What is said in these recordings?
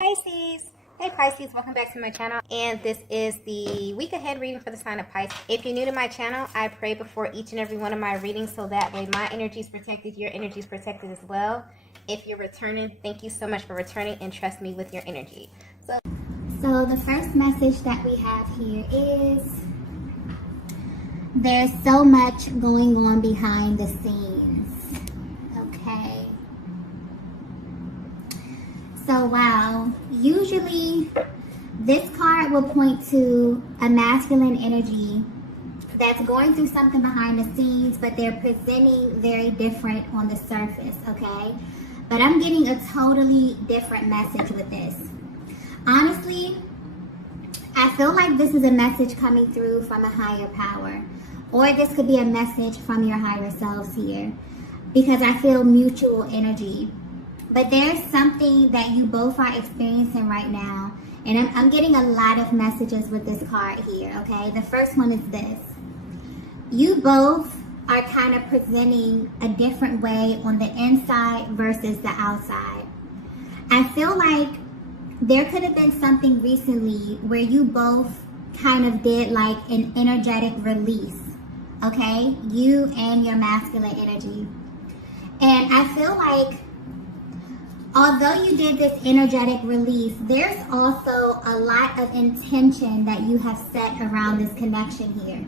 Pisces. Hey Pisces, welcome back to my channel, and this is the week ahead reading for the sign of Pisces. If you're new to my channel, I pray before each and every one of my readings so that way my energy is protected, your energy is protected as well. If you're returning, thank you so much for returning and trust me with your energy. So the first message that we have here is there's so much going on behind the scenes. Okay. So wow, usually this card will point to a masculine energy that's going through something behind the scenes, but they're presenting very different on the surface, okay? But I'm getting a totally different message with this. Honestly, I feel like this is a message coming through from a higher power, or this could be a message from your higher selves here, because I feel mutual energy. But there's something that you both are experiencing right now, and I'm getting a lot of messages with this card here, okay? The first one is this. You both are kind of presenting a different way on the inside versus the outside. I feel like there could have been something recently where you both kind of did like an energetic release, okay? You and your masculine energy. And I feel like although you did this energetic release, there's also a lot of intention that you have set around this connection here.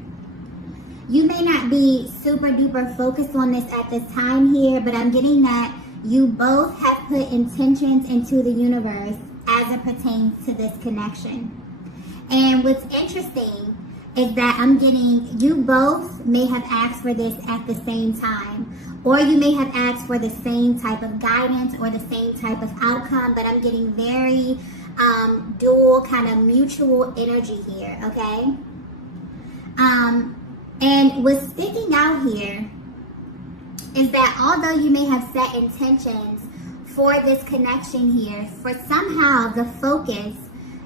You may not be super duper focused on this at this time here, but I'm getting that you both have put intentions into the universe as it pertains to this connection. And what's interesting is that I'm getting you both may have asked for this at the same time, or you may have asked for the same type of guidance or the same type of outcome, but I'm getting very dual kind of mutual energy here, okay? And what's sticking out here is that although you may have set intentions for this connection here, for somehow the focus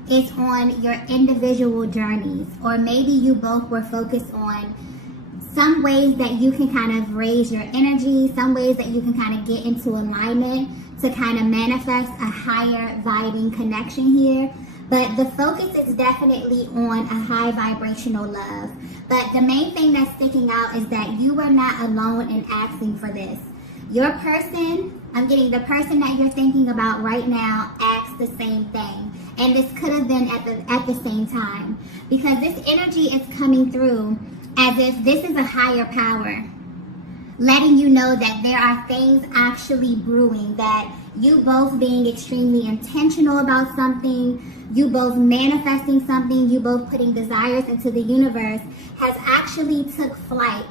is on your individual journeys, or maybe you both were focused on some ways that you can kind of raise your energy, some ways that you can kind of get into alignment to kind of manifest a higher vibing connection here. But the focus is definitely on a high vibrational love. But the main thing that's sticking out is that you are not alone in asking for this. Your person, I'm getting the person that you're thinking about right now, asked the same thing. And this could have been at the same time. Because this energy is coming through as if this is a higher power, letting you know that there are things actually brewing, that you both being extremely intentional about something, you both manifesting something, you both putting desires into the universe has actually took flight.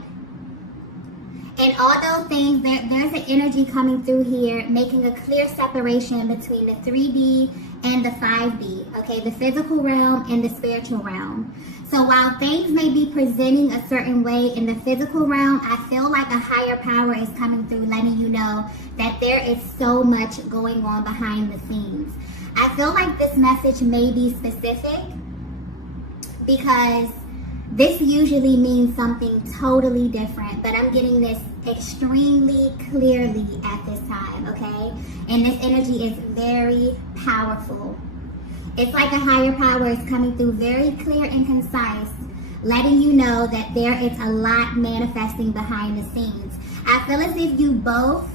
And all those things, there's an energy coming through here, making a clear separation between the 3D and the 5D, okay? The physical realm and the spiritual realm. So while things may be presenting a certain way in the physical realm, I feel like a higher power is coming through, letting you know that there is so much going on behind the scenes. I feel like this message may be specific because this usually means something totally different, but I'm getting this extremely clearly at this time, okay? And this energy is very powerful. It's like a higher power is coming through very clear and concise, letting you know that there is a lot manifesting behind the scenes. I feel as if you both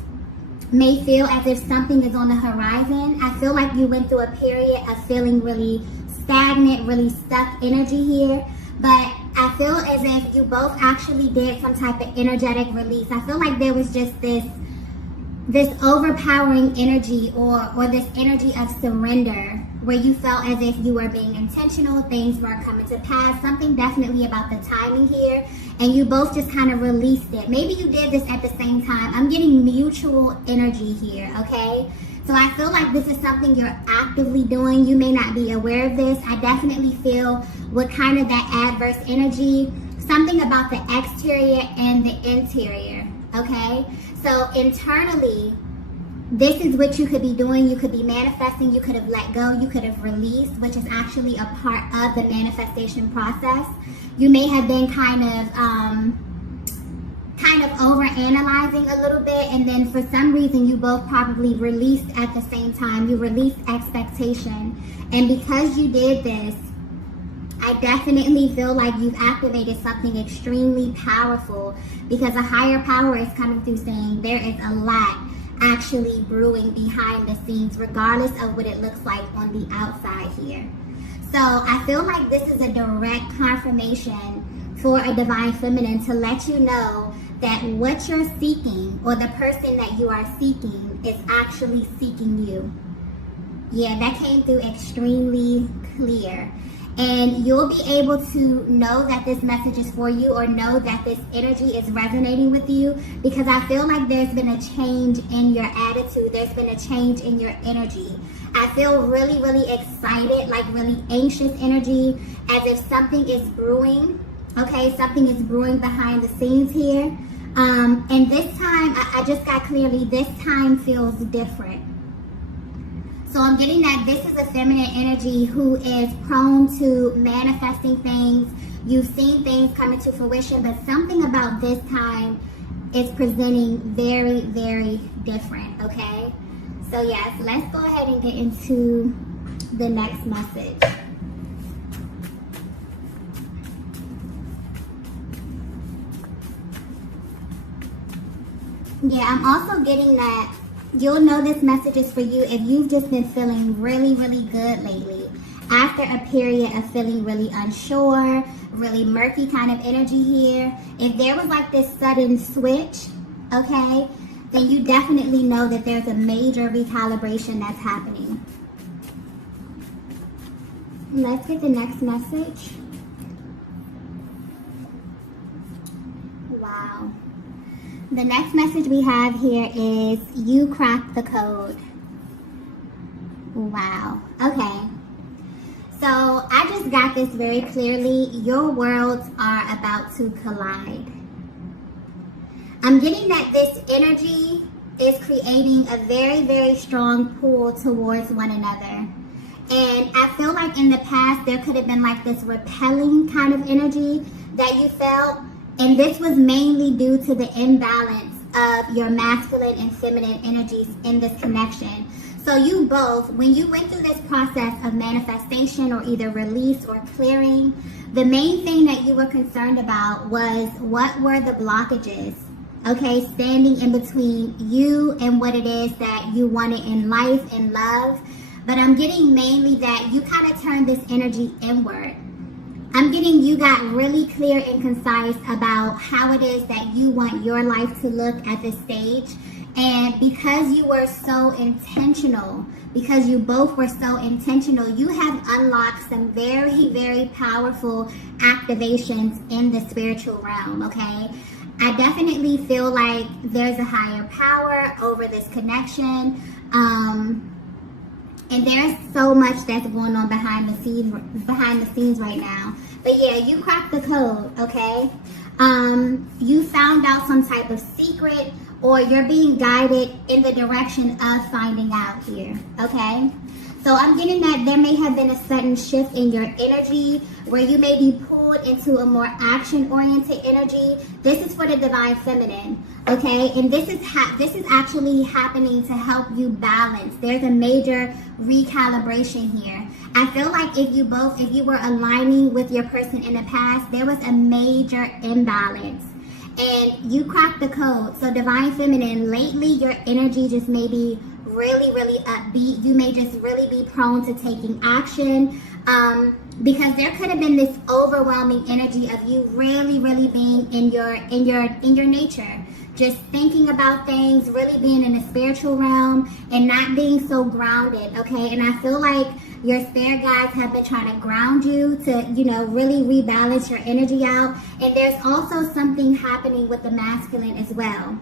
may feel as if something is on the horizon. I feel like you went through a period of feeling really stagnant, really stuck energy here. But I feel as if you both actually did some type of energetic release. I feel like there was just this overpowering energy or this energy of surrender where you felt as if you were being intentional, things were coming to pass, something definitely about the timing here, and you both just kind of released it. Maybe you did this at the same time. I'm getting mutual energy here, okay? So I feel like this is something you're actively doing. You may not be aware of this. I definitely feel with kind of that adverse energy, something about the exterior and the interior, okay? So internally, this is what you could be doing. You could be manifesting. You could have let go. You could have released, which is actually a part of the manifestation process. You may have been kind of kind of over-analyzing a little bit, and then for some reason you both probably released at the same time. You released expectation. And because you did this, I definitely feel like you've activated something extremely powerful, because a higher power is coming through saying there is a lot actually brewing behind the scenes, regardless of what it looks like on the outside here. So I feel like this is a direct confirmation for a divine feminine to let you know that what you're seeking, or the person that you are seeking, is actually seeking you. Yeah, that came through extremely clear. And you'll be able to know that this message is for you, or know that this energy is resonating with you, because I feel like there's been a change in your attitude. There's been a change in your energy. I feel really, really excited, like really anxious energy, as if something is brewing. Okay, something is brewing behind the scenes here. And this time, I just got clearly, this time feels different. So I'm getting that this is a feminine energy who is prone to manifesting things. You've seen things come into fruition, but something about this time is presenting very, very different, okay? So yes, let's go ahead and get into the next message. Yeah, I'm also getting that you'll know this message is for you if you've just been feeling really, really good lately. After a period of feeling really unsure, really murky kind of energy here, if there was like this sudden switch, okay, then you definitely know that there's a major recalibration that's happening. Let's get the next message. Wow. The next message we have here is you cracked the code. Wow. Okay. So I just got this very clearly. Your worlds are about to collide. I'm getting that this energy is creating a very, very strong pull towards one another. And I feel like in the past there could have been like this repelling kind of energy that you felt. And this was mainly due to the imbalance of your masculine and feminine energies in this connection. So you both, when you went through this process of manifestation or either release or clearing, the main thing that you were concerned about was what were the blockages, okay, standing in between you and what it is that you wanted in life and love. But I'm getting mainly that you kind of turned this energy inward. I'm getting you got really clear and concise about how it is that you want your life to look at this stage. And because you were so intentional, because you both were so intentional, you have unlocked some very, very powerful activations in the spiritual realm, okay? I definitely feel like there's a higher power over this connection. And there's so much that's going on behind the scenes right now. But yeah, you cracked the code, okay? You found out some type of secret, or you're being guided in the direction of finding out here, okay? So I'm getting that there may have been a sudden shift in your energy where you may be pulled into a more action-oriented energy. This is for the divine feminine, okay? And this is actually happening to help you balance. There's a major recalibration here. I feel like if you were aligning with your person in the past, there was a major imbalance. And you cracked the code. So divine feminine, lately your energy just may be really, really upbeat. You may just really be prone to taking action, because there could have been this overwhelming energy of you really, really being in your nature, just thinking about things, really being in the spiritual realm and not being so grounded, okay? And I feel like your spirit guides have been trying to ground you to, really rebalance your energy out. And there's also something happening with the masculine as well.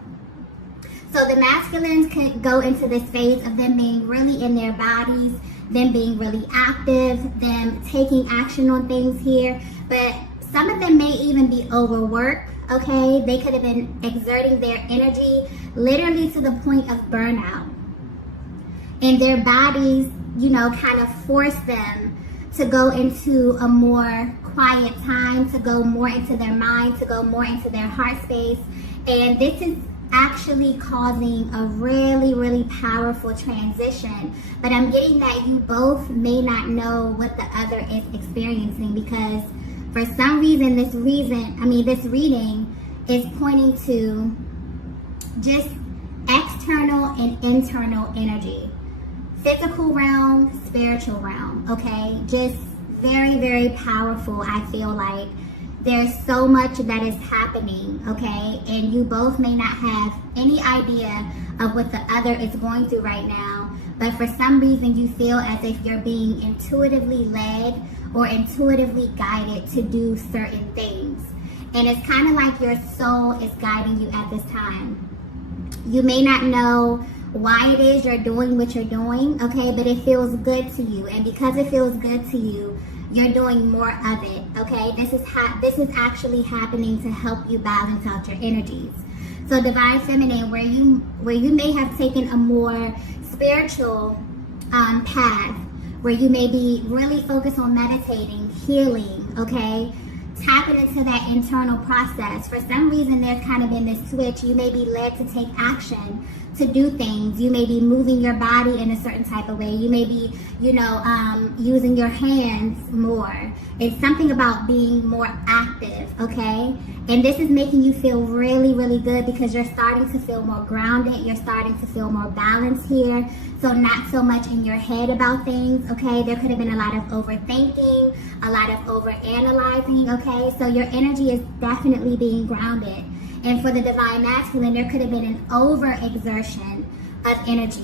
So the masculines can go into this phase of them being really in their bodies, them being really active, them taking action on things here. But some of them may even be overworked, okay? They could have been exerting their energy literally to the point of burnout. And their bodies, kind of force them to go into a more quiet time, to go more into their mind, to go more into their heart space. And this is actually causing a really, really powerful transition. But I'm getting that you both may not know what the other is experiencing, because for some reason, this reading is pointing to just external and internal energy. Physical realm, spiritual realm, okay? Just very, very powerful, I feel like. There's so much that is happening, okay? And you both may not have any idea of what the other is going through right now, but for some reason you feel as if you're being intuitively led or intuitively guided to do certain things. And it's kind of like your soul is guiding you at this time. You may not know why it is you're doing what you're doing, okay? But it feels good to you. And because it feels good to you, you're doing more of it, okay? This is actually happening to help you balance out your energies. So Divine Feminine, where you may have taken a more spiritual path, where you may be really focused on meditating, healing, okay? Tapping into that internal process. For some reason, there's kind of been this switch. You may be led to take action, to do things. You may be moving your body in a certain type of way. You may be, using your hands more. It's something about being more active, okay? And this is making you feel really, really good, because you're starting to feel more grounded. You're starting to feel more balanced here. So not so much in your head about things, okay? There could have been a lot of overthinking, a lot of overanalyzing, okay? So your energy is definitely being grounded. And for the Divine Masculine, there could have been an overexertion of energy.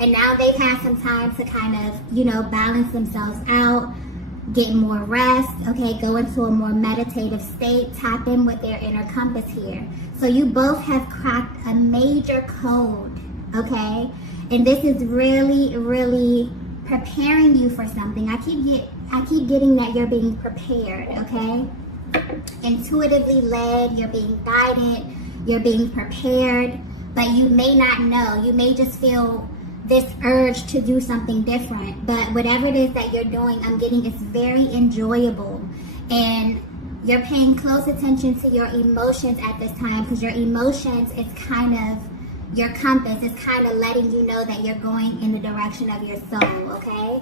And now they've had some time to kind of, balance themselves out, get more rest, okay, go into a more meditative state, tap in with their inner compass here. So you both have cracked a major code, okay? And this is really, really preparing you for something. I keep getting that you're being prepared, okay? Intuitively led, you're being guided, you're being prepared, but you may not know. You may just feel this urge to do something different, but whatever it is that you're doing, I'm getting it's very enjoyable, and you're paying close attention to your emotions at this time, because your emotions is kind of your compass. Is kind of letting you know that you're going in the direction of your soul, okay?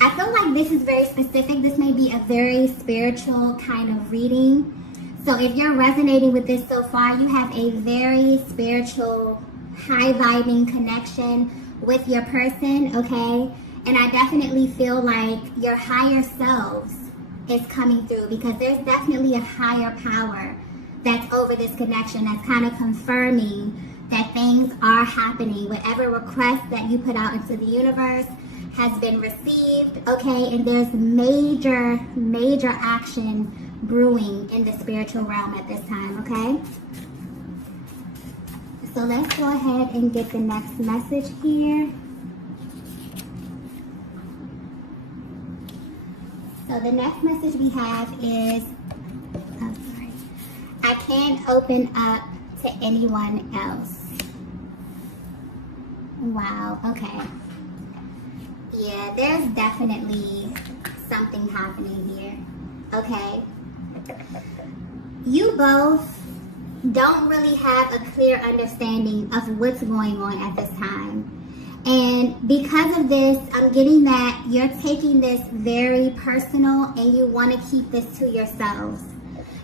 I feel like this is very specific. This may be a very spiritual kind of reading. So if you're resonating with this so far, you have a very spiritual, high-vibing connection with your person, okay? And I definitely feel like your higher selves is coming through, because there's definitely a higher power that's over this connection, that's kind of confirming that things are happening. Whatever request that you put out into the universe has been received, okay? And there's major, major action brewing in the spiritual realm at this time, okay? So let's go ahead and get the next message here. So the next message we have is, I can't open up to anyone else. Wow, okay. Yeah, there's definitely something happening here, okay? You both don't really have a clear understanding of what's going on at this time. And because of this, I'm getting that you're taking this very personal, and you want to keep this to yourselves.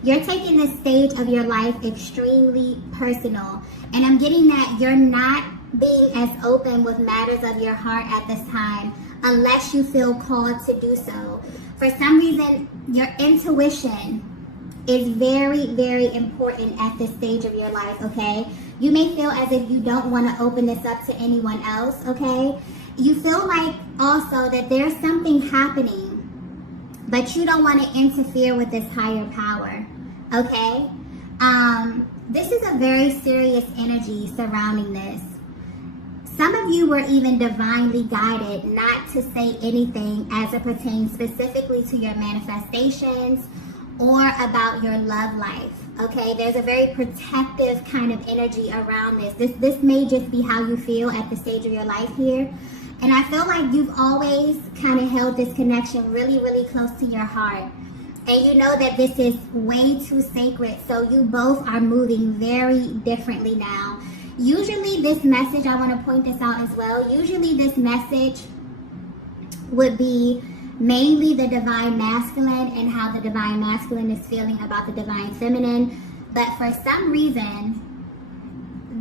You're taking this stage of your life extremely personal. And I'm getting that you're not being as open with matters of your heart at this time, unless you feel called to do so. For some reason, your intuition is very, very important at this stage of your life, okay? You may feel as if you don't want to open this up to anyone else, okay? You feel like also that there's something happening, but you don't want to interfere with this higher power, okay? This is a very serious energy surrounding this. Some of you were even divinely guided not to say anything as it pertains specifically to your manifestations or about your love life, okay? There's a very protective kind of energy around this. This may just be how you feel at the stage of your life here. And I feel like you've always kind of held this connection really, really close to your heart. And you know that this is way too sacred. So you both are moving very differently now. Usually this message, I want to point this out as well. Usually this message would be mainly the divine masculine and how the divine masculine is feeling about the divine feminine. But for some reason,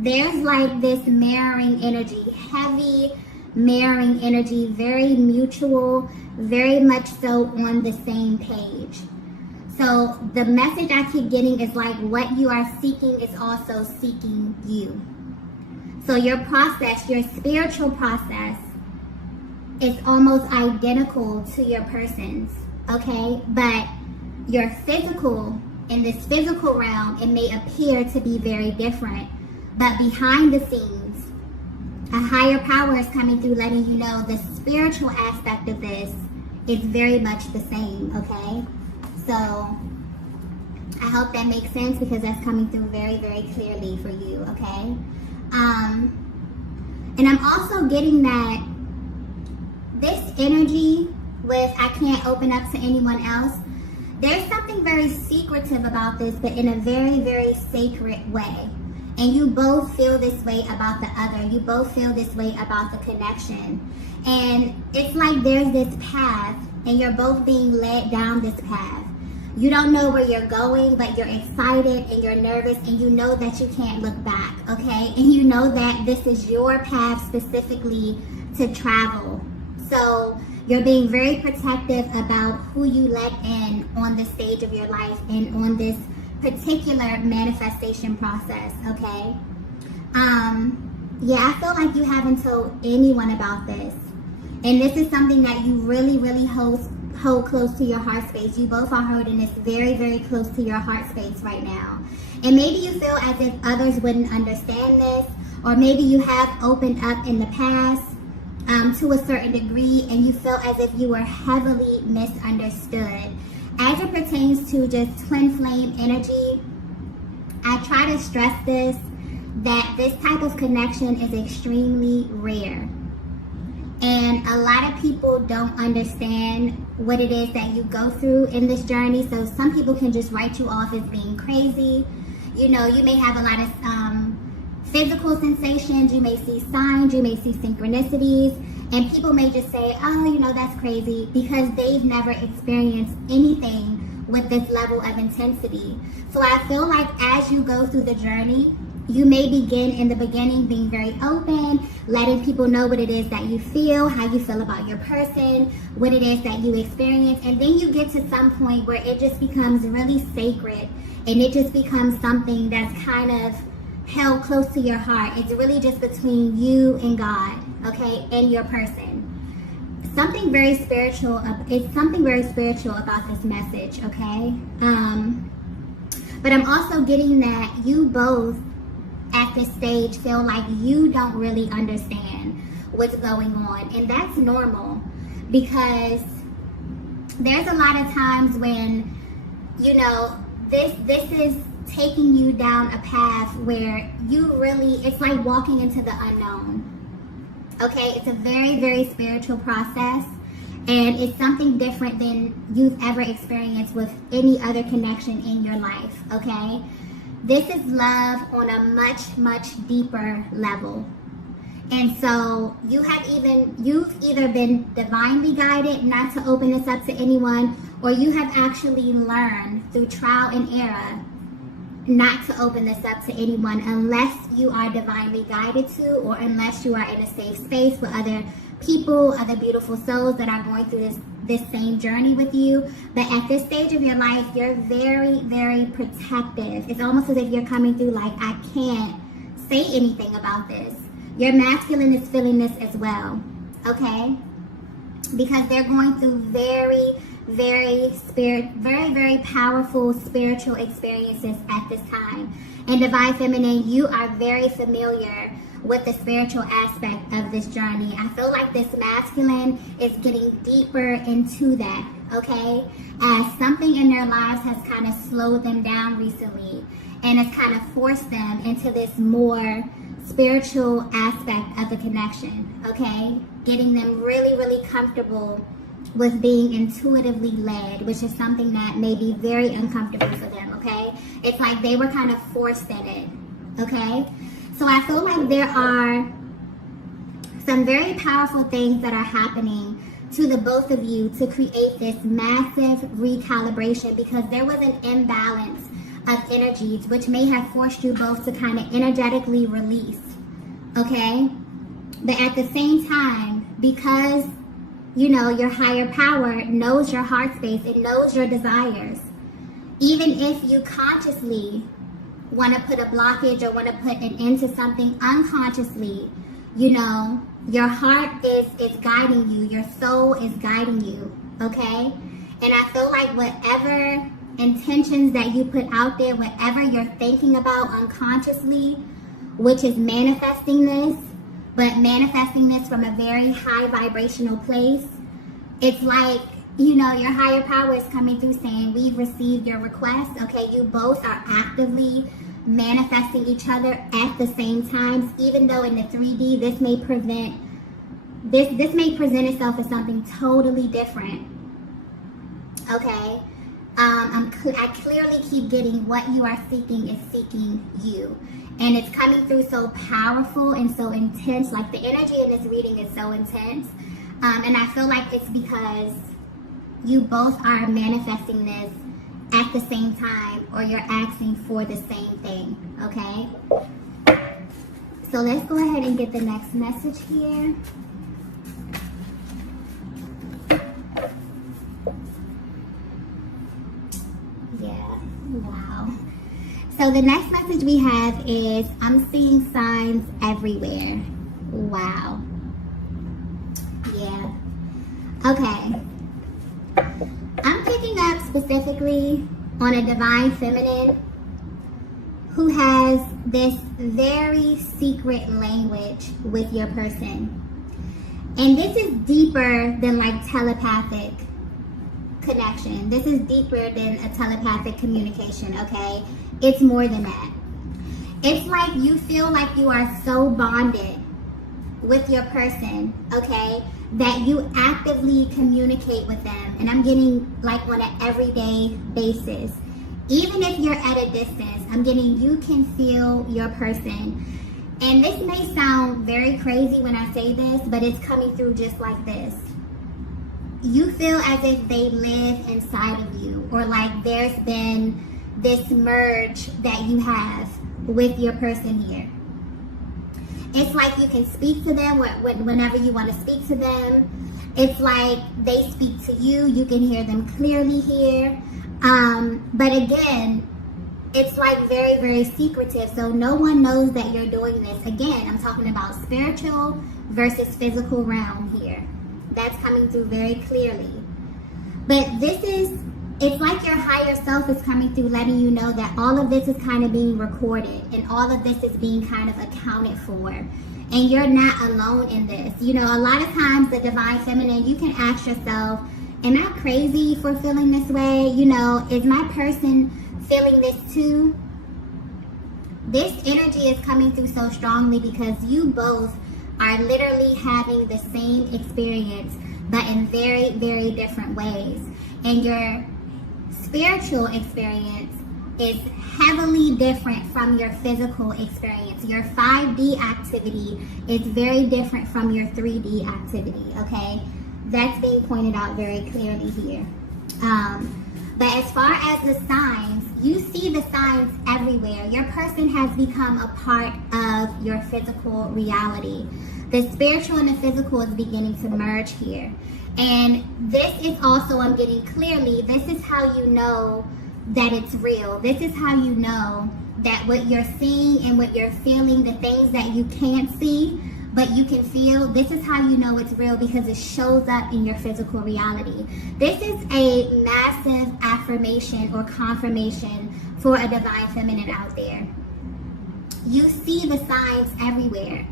there's like this mirroring energy, heavy mirroring energy, very mutual, very much so on the same page. So the message I keep getting is like what you are seeking is also seeking you. So your process, your spiritual process, is almost identical to your person's, okay? But your physical, in this physical realm, it may appear to be very different. But behind the scenes, a higher power is coming through letting you know the spiritual aspect of this is very much the same, okay? So I hope that makes sense because that's coming through very, very clearly for you, okay? And I'm also getting that this energy with I can't open up to anyone else, there's something very secretive about this, but in a very, very sacred way. And you both feel this way about the other. You both feel this way about the connection. And it's like there's this path and you're both being led down this path. You don't know where you're going, but you're excited and you're nervous and you know that you can't look back, okay? And you know that this is your path specifically to travel. So you're being very protective about who you let in on this stage of your life and on this particular manifestation process, okay? Yeah, I feel like you haven't told anyone about this. And this is something that you really, really hold close to your heart space. You both are holding this very, very close to your heart space right now. And maybe you feel as if others wouldn't understand this, or maybe you have opened up in the past to a certain degree and you feel as if you were heavily misunderstood. As it pertains to just twin flame energy, I try to stress this, that this type of connection is extremely rare. And a lot of people don't understand what it is that you go through in this journey. So some people can just write you off as being crazy. You know, you may have a lot of physical sensations, you may see signs, you may see synchronicities, and people may just say, oh, you know, that's crazy, because they've never experienced anything with this level of intensity. So I feel like as you go through the journey, you may begin in the beginning being very open, letting people know what it is that you feel, how you feel about your person, what it is that you experience, and then you get to some point where it just becomes really sacred, and it just becomes something that's kind of held close to your heart. It's really just between you and God, okay, and your person. Something very spiritual. It's something very spiritual about this message, okay? But I'm also getting that you both at this stage feel like you don't really understand what's going on, and that's normal because there's a lot of times when, you know, this is taking you down a path where you really, it's like walking into the unknown. Okay, it's a very, very spiritual process, and it's something different than you've ever experienced with any other connection in your life, okay? This is love on a much, much deeper level. And so you've either been divinely guided not to open this up to anyone, or you have actually learned through trial and error not to open this up to anyone unless you are divinely guided to, or unless you are in a safe space with other people, other beautiful souls that are going through this same journey with you. But at this stage of your life, you're very, very protective. It's almost as if you're coming through like, I can't say anything about this. Your masculine is feeling this as well, okay? Because they're going through very, very powerful spiritual experiences at this time. And divine feminine, you are very familiar with the spiritual aspect of this journey. I feel like this masculine is getting deeper into that, okay? As something in their lives has kind of slowed them down recently, and has kind of forced them into this more spiritual aspect of the connection, okay? Getting them really, really comfortable with being intuitively led, which is something that may be very uncomfortable for them, okay? It's like they were kind of forced in it, okay? So I feel like there are some very powerful things that are happening to the both of you to create this massive recalibration, because there was an imbalance of energies which may have forced you both to kind of energetically release, okay? But at the same time, because you know your higher power knows your heart space, it knows your desires, even if you consciously want to put a blockage or want to put an end to something, unconsciously, you know, your heart is guiding you, your soul is guiding you, okay? And I feel like whatever intentions that you put out there, whatever you're thinking about unconsciously, which is manifesting this, but manifesting this from a very high vibrational place, it's like, you know, your higher power is coming through saying, we've received your request, okay? You both are actively manifesting each other at the same time, even though in the 3D this may present itself as something totally different, okay? I clearly keep getting what you are seeking is seeking you, and it's coming through so powerful and so intense. Like the energy in this reading is so intense, and I feel like it's because you both are manifesting this at the same time, or you're asking for the same thing, okay? So let's go ahead and get the next message here. Yeah, wow. So the next message we have is, I'm seeing signs everywhere. Wow. Yeah. Okay. I'm picking up specifically on a divine feminine who has this very secret language with your person. And this is deeper than like telepathic connection. This is deeper than a telepathic communication, okay? It's more than that. It's like you feel like you are so bonded with your person, okay, that you actively communicate with them. And I'm getting like on an everyday basis. Even if you're at a distance, I'm getting you can feel your person. And this may sound very crazy when I say this, but it's coming through just like this. You feel as if they live inside of you, or like there's been this merge that you have with your person here. It's like you can speak to them whenever you want to speak to them. It's like they speak to you. You can hear them clearly here. But again, it's like very, very secretive. So no one knows that you're doing this. Again, I'm talking about spiritual versus physical realm here. That's coming through very clearly. But it's like your higher self is coming through, letting you know that all of this is kind of being recorded and all of this is being kind of accounted for. And you're not alone in this. You know, a lot of times the divine feminine, you can ask yourself, am I crazy for feeling this way? You know, is my person feeling this too? This energy is coming through so strongly because you both are literally having the same experience, but in very, very different ways. And your spiritual experience is heavily different from your physical experience. Your 5D activity is very different from your 3D activity, okay? That's being pointed out very clearly here. But as far as the signs, you see the signs everywhere. Your person has become a part of your physical reality. The spiritual and the physical is beginning to merge here. And this is also, I'm getting clearly, this is how you know that it's real. This is how you know that what you're seeing and what you're feeling, the things that you can't see, but you can feel, this is how you know it's real, because it shows up in your physical reality. This is a massive affirmation or confirmation for a divine feminine out there. You see the signs everywhere.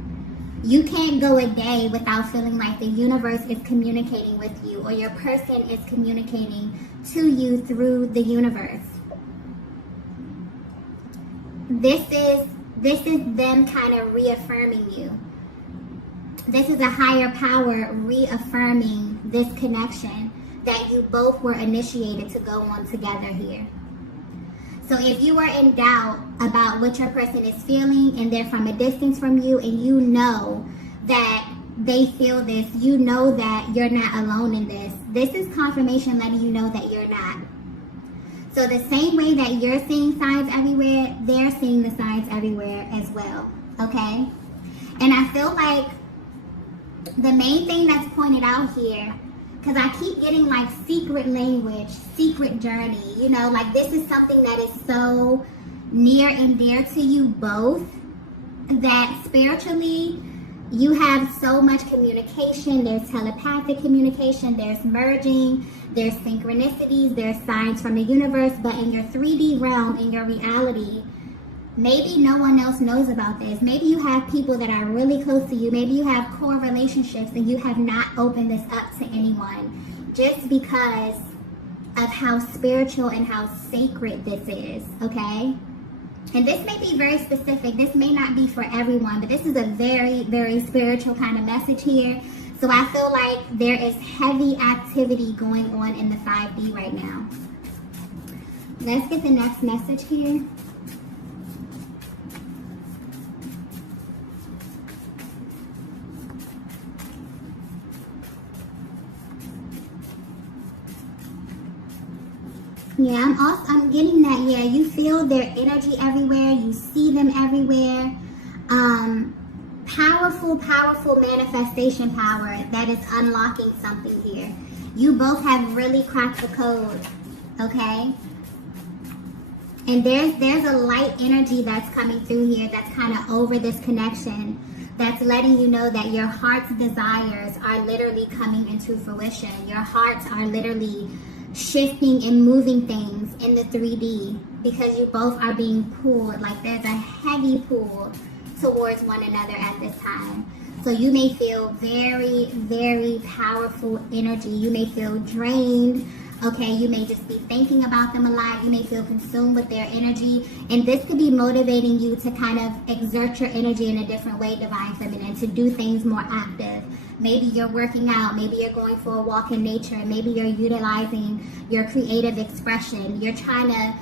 You can't go a day without feeling like the universe is communicating with you, or your person is communicating to you through the universe. This is This is them kind of reaffirming you. This is a higher power reaffirming this connection that you both were initiated to go on together here. So if you are in doubt about what your person is feeling and they're from a distance from you and you know that they feel this, you know that you're not alone in this. This is confirmation letting you know that you're not. So the same way that you're seeing signs everywhere, they're seeing the signs everywhere as well, okay? And I feel like the main thing that's pointed out here, because I keep getting like secret language, secret journey, you know, like this is something that is so near and dear to you both that spiritually you have so much communication. There's telepathic communication, there's merging, there's synchronicities, there's signs from the universe, but in your 3D realm, in your reality, maybe no one else knows about this. Maybe you have people that are really close to you. Maybe you have core relationships and you have not opened this up to anyone just because of how spiritual and how sacred this is, okay? And this may be very specific. This may not be for everyone, but this is a very, very spiritual kind of message here. So I feel like there is heavy activity going on in the 5D right now. Let's get the next message here. Yeah, I'm getting that. Yeah, you feel their energy everywhere. You see them everywhere. Powerful manifestation power that is unlocking something here. You both have really cracked the code, okay? And there's a light energy that's coming through here that's kind of over this connection, that's letting you know that your heart's desires are literally coming into fruition. Your hearts are literally shifting and moving things in the 3D because you both are being pulled. Like there's a heavy pull towards one another at this time. So you may feel very, very powerful energy. You may feel drained. Okay, you may just be thinking about them a lot. You may feel consumed with their energy. And this could be motivating you to kind of exert your energy in a different way, Divine Feminine, to do things more active. Maybe you're working out. Maybe you're going for a walk in nature. Maybe you're utilizing your creative expression. You're trying to,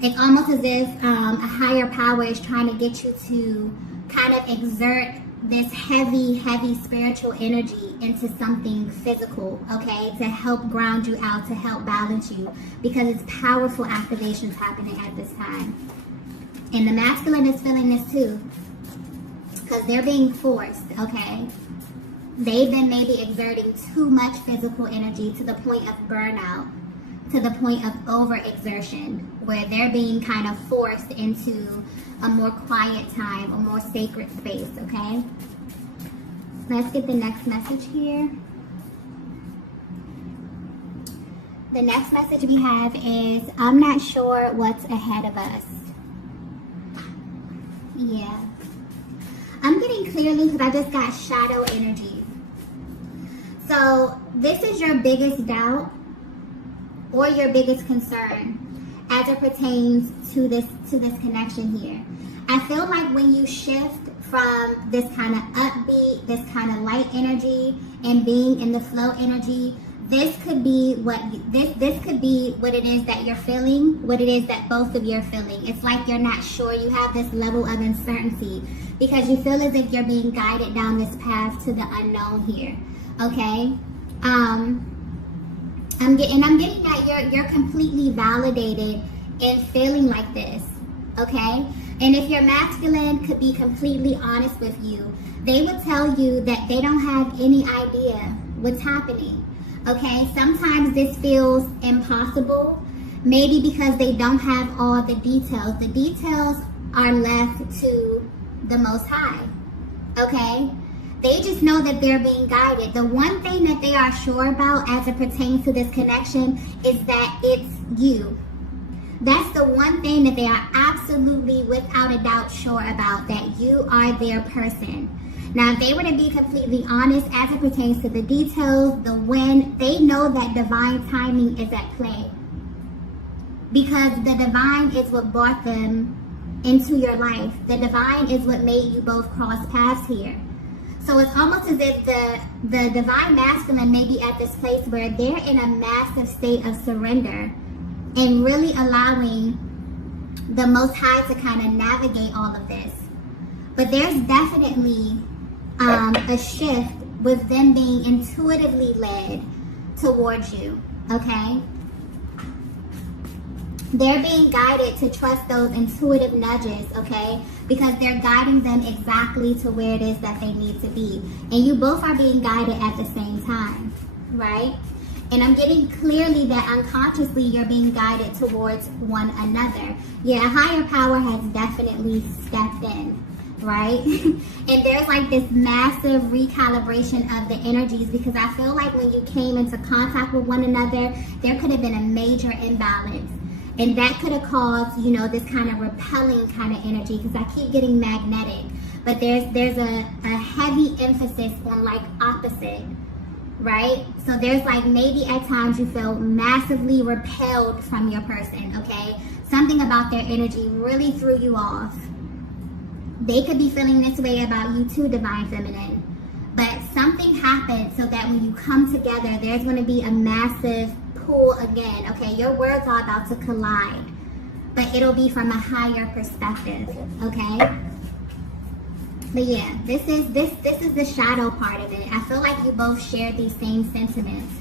it's almost as if a higher power is trying to get you to kind of exert this heavy spiritual energy into something physical, okay, to help ground you out, to help balance you, because it's powerful activations happening at this time. And the masculine is feeling this too, because they're being forced, okay? They've been maybe exerting too much physical energy to the point of burnout, to the point of overexertion, where they're being kind of forced into a more quiet time, a more sacred space, okay? Let's get the next message here. The next message we have is, I'm not sure what's ahead of us. Yeah. I'm getting clearly because I just got shadow energy. So this is your biggest doubt or your biggest concern as it pertains to this connection here. I feel like when you shift from this kind of upbeat, this kind of light energy, and being in the flow energy, this could be what it is that you're feeling, what it is that both of you are feeling. It's like you're not sure. You have this level of uncertainty because you feel as if you're being guided down this path to the unknown here. Okay? I'm getting that you're completely validated in feeling like this. Okay? And if your masculine could be completely honest with you, they would tell you that they don't have any idea what's happening. Okay? Sometimes this feels impossible, maybe because they don't have all the details. The details are left to the Most High. Okay? They just know that they're being guided. The one thing that they are sure about as it pertains to this connection is that it's you. That's the one thing that they are absolutely, without a doubt, sure about, that you are their person. Now, if they were to be completely honest as it pertains to the details, the when, they know that divine timing is at play. Because the divine is what brought them into your life. The divine is what made you both cross paths here. So it's almost as if the divine masculine may be at this place where they're in a massive state of surrender and really allowing the Most High to kind of navigate all of this. But there's definitely a shift with them being intuitively led towards you, okay? They're being guided to trust those intuitive nudges, okay? Because they're guiding them exactly to where it is that they need to be. And you both are being guided at the same time, right? And I'm getting clearly that unconsciously you're being guided towards one another. Yeah, a higher power has definitely stepped in, right? And there's like this massive recalibration of the energies, because I feel like when you came into contact with one another, there could have been a major imbalance. And that could have caused, you know, this kind of repelling kind of energy, because I keep getting magnetic. But there's a heavy emphasis on like opposite, right? So there's like maybe at times you feel massively repelled from your person, okay? Something about their energy really threw you off. They could be feeling this way about you too, Divine Feminine. But something happened so that when you come together, there's going to be a massive pull again, okay? Your worlds are about to collide, but it'll be from a higher perspective, okay? But yeah, this is the shadow part of it. I feel like you both share these same sentiments.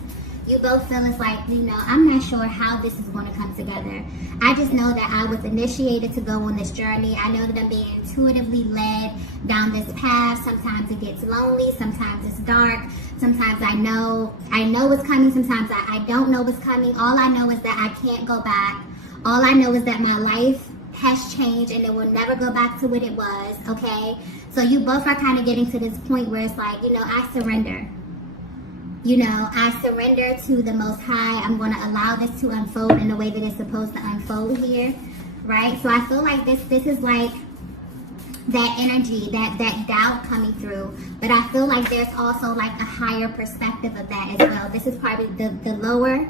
You both feel it's like, you know, I'm not sure how this is going to come together. I just know that I was initiated to go on this journey. I know that I'm being intuitively led down this path. Sometimes it gets lonely. Sometimes it's dark. Sometimes I know what's coming. Sometimes I don't know what's coming. All I know is that I can't go back. All I know is that my life has changed and it will never go back to what it was, okay? So you both are kind of getting to this point where it's like, you know, I surrender. You know, I surrender to the Most High. I'm going to allow this to unfold in the way that it's supposed to unfold here, right? So I feel like this is like that energy, that doubt coming through. But I feel like there's also like a higher perspective of that as well. This is probably the lower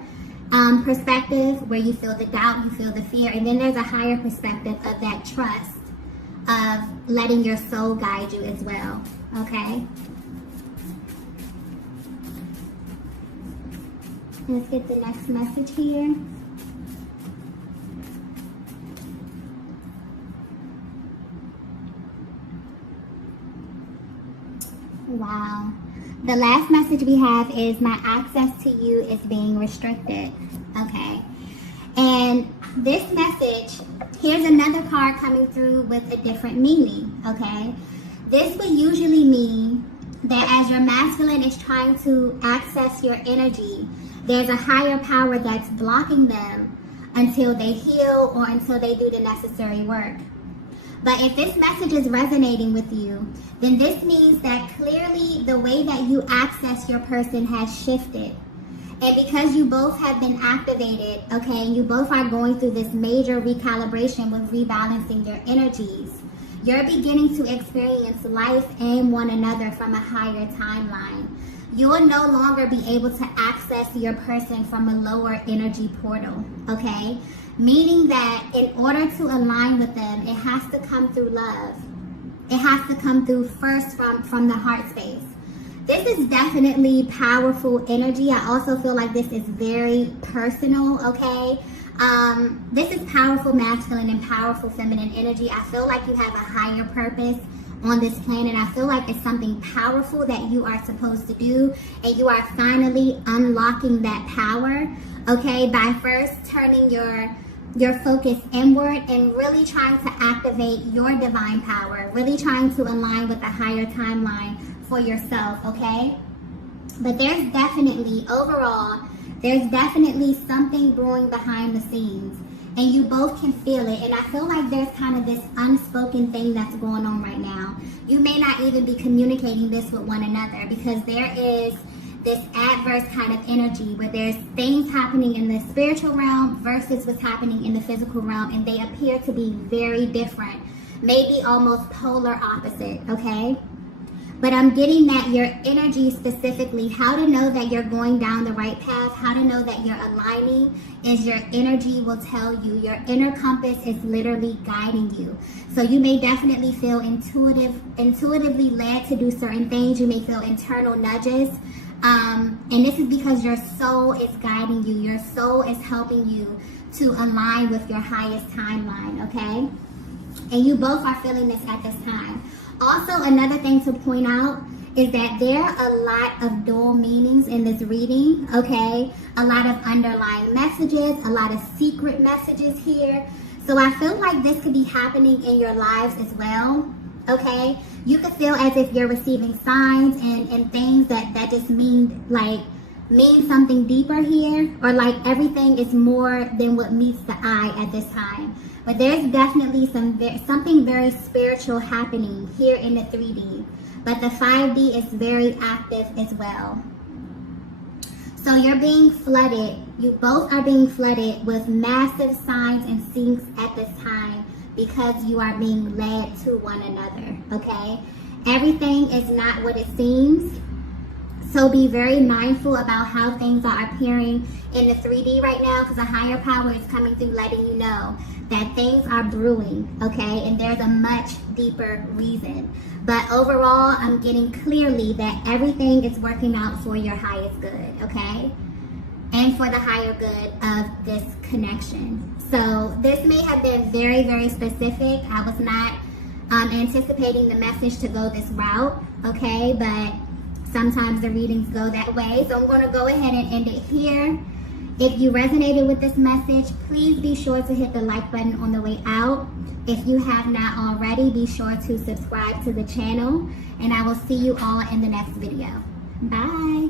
perspective where you feel the doubt, you feel the fear. And then there's a higher perspective of that trust, of letting your soul guide you as well, okay? Let's get the next message here. Wow. The last message we have is my access to you is being restricted. Okay. And this message, here's another card coming through with a different meaning. Okay. This would usually mean that as your masculine is trying to access your energy, there's a higher power that's blocking them until they heal or until they do the necessary work. But if this message is resonating with you, then this means that clearly the way that you access your person has shifted. And because you both have been activated, okay, you both are going through this major recalibration with rebalancing your energies, you're beginning to experience life and one another from a higher timeline. You will no longer be able to access your person from a lower energy portal, okay? Meaning that in order to align with them, it has to come through love. It has to come through first from the heart space. This is definitely powerful energy. I also feel like this is very personal, okay? This is powerful masculine and powerful feminine energy. I feel like you have a higher purpose on this planet. I feel like it's something powerful that you are supposed to do, and you are finally unlocking that power, okay, by first turning your focus inward and really trying to activate your divine power, really trying to align with a higher timeline for yourself, okay? But there's definitely, overall, there's definitely something brewing behind the scenes, and you both can feel it. And I feel like there's kind of this unspoken thing that's going on right now. You may not even be communicating this with one another, because there is this adverse kind of energy where there's things happening in the spiritual realm versus what's happening in the physical realm, and they appear to be very different, maybe almost polar opposite, okay? But I'm getting that your energy specifically, how to know that you're going down the right path, how to know that you're aligning, is your energy will tell you. Your inner compass is literally guiding you. So you may definitely feel intuitively led to do certain things. You may feel internal nudges. And this is because your soul is guiding you. Your soul is helping you to align with your highest timeline, okay? And you both are feeling this at this time. Also, another thing to point out is that there are a lot of dual meanings in this reading, okay? A lot of underlying messages, a lot of secret messages here. So I feel like this could be happening in your lives as well, okay? You could feel as if you're receiving signs and things that just mean something deeper here, or like everything is more than what meets the eye at this time. But there's definitely something very spiritual happening here in the 3D. But the 5D is very active as well. So you're being flooded. You both are being flooded with massive signs and syncs at this time because you are being led to one another, okay? Everything is not what it seems. So be very mindful about how things are appearing in the 3D right now, because a higher power is coming through letting you know that things are brewing, okay? And there's a much deeper reason. But overall, I'm getting clearly that everything is working out for your highest good, okay? And for the higher good of this connection. So this may have been very, very specific. I was not anticipating the message to go this route, okay? But sometimes the readings go that way. So I'm going to go ahead and end it here. If you resonated with this message, please be sure to hit the like button on the way out. If you have not already, be sure to subscribe to the channel. And I will see you all in the next video. Bye.